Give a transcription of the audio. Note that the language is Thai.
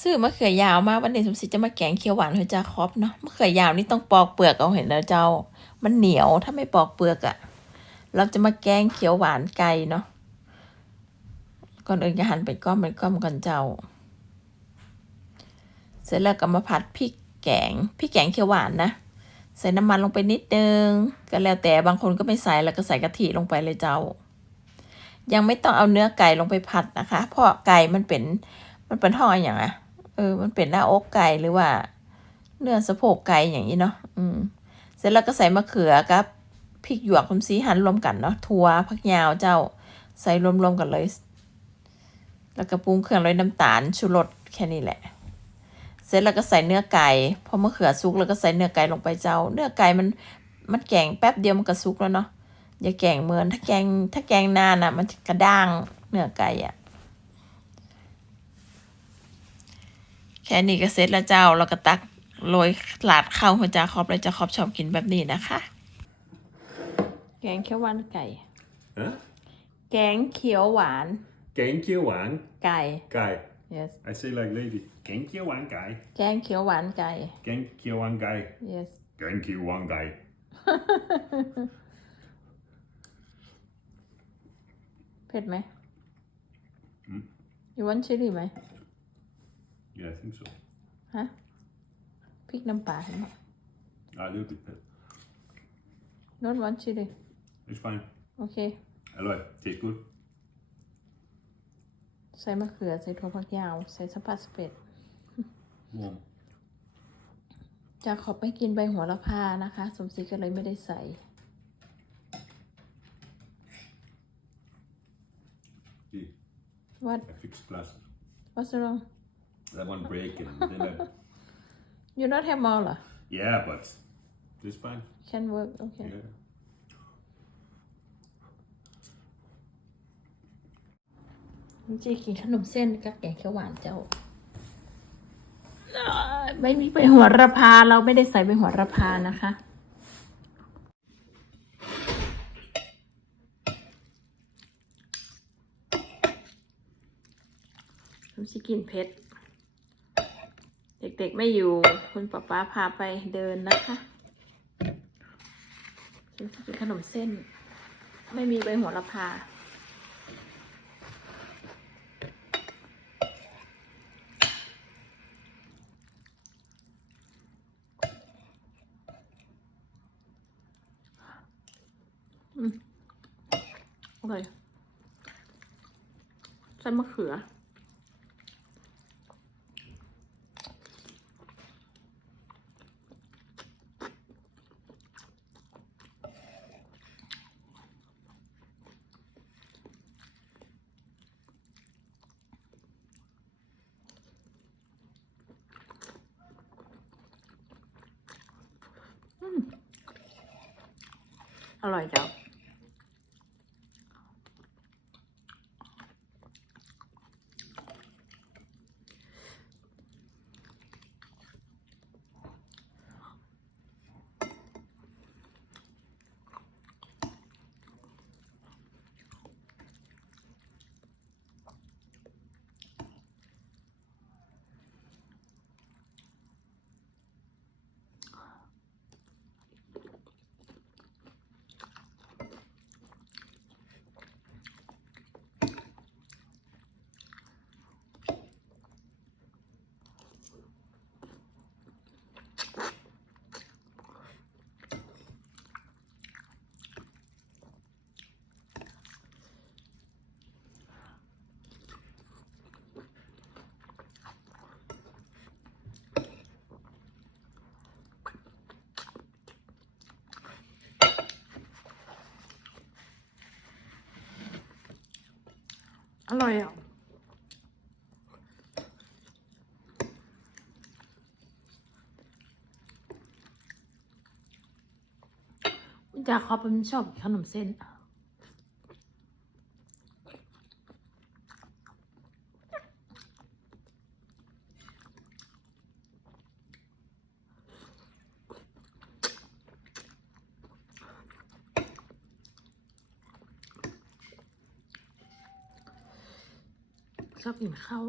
ซื้อมะเขือยาวมาวันนี้สมศรีจะมาแกงเขียวหวานให้จาคอบเนาะมะเขือยาวนี่ต้องปอกเปลือกเอาเห็นแล้วเจ้า มันเหนียวถ้าไม่ปอกเปลือกอะ่ะ เราจะมาแกงเขียวหวานไก่เนาะก่อนอื่นก็หั่นเป็นก้อนเป็นก้อนก่อนเจ้า เสร็จแล้วก็มาผัดพริกแกงพริกแกงเขียวหวานนะใส่น้ำมันลงไปนิดนึงก็แล้วแต่บางคนก็ไม่ใส่แล้วก็ใส่กะทิลงไปเลยเจ้า ยังไม่ต้องเอาเนื้อไก่ลงไปผัดนะคะ เพราะไก่มันเป็นมันเป็นห่ออย่างอะ เออ มันเป็นหน้าอกไก่หรือว่า เนื้อสะโพกไก่อย่างนี้เนาะอืม เสร็จแล้วก็ใส่มะเขือกับพริกหยวกคุมซีหั่นรวมกันเนาะถั่วผักยาวเจ้าใส่รวมๆกันเลย แล้วก็ปรุงเครื่องเลยน้ำตาลชูรสแค่นี้แหละ เสร็จแล้วก็ใส่เนื้อไก่พอมะเขือสุกแล้วก็ใส่เนื้อไก่ลงไปเจ้า เนื้อไก่มันมันแกงแป๊บเดียวมันก็สุกแล้วเนาะอย่าแกงเหมือนถ้าแกงถ้าแกงนานอะ มันจะกระด้างเนื้อไก่อะ แค่นี้ก็เสร็จแล้วเจ้าเราก็ตักโรยหลาดข้าวหัวจาครอบเลยจะครอบชอบกินแบบนี้นะคะ แกงเขียวหวานไก่ Huh? แกงเขียวหวาน Genkje wan ไก่ guy. yes I say like lady. Genkje wan guy. แกงเขียวหวานไก่ Genkje wan guy. yes Genkje wan guy. เผ็ดไหมอืม you want chili ไหม Yeah, I think so. ฮะพริกน้ำปลาเห็นไหม Ah, a little bit. pep. don't want chili It's fine. โอเค Hello, tastes good. ใส่มะเขือ ใส่ถั่วฝักยาว ใส่สปาสเปด Warm. จะขอไปกินใบหัวละพานะคะ สมศรีก็เลยไม่ได้ใส่ See, what I fixed glasses. what's wrong That one break and then I, you not have more เหรอ yeah, but it's fine. can work okay Yeah. จีกินขนมเส้นกับแกงเขียวหวานเจ้าอ่าไม่มีใบหัวระพาเราไม่ได้ใส่ใบหัวระพานะคะ ผมสิกินเผ็ด เด็กๆไม่อยู่ คุณป๊าป๊าพาไปเดินนะคะฉันกินขนมเส้น ไม่มีใบหัวละพาอร่อยใส่มะเขือ อืม อร่อยจัง อร่อยอะจาขอบเป็นชอบขนมเส้น ชอบกินข้าว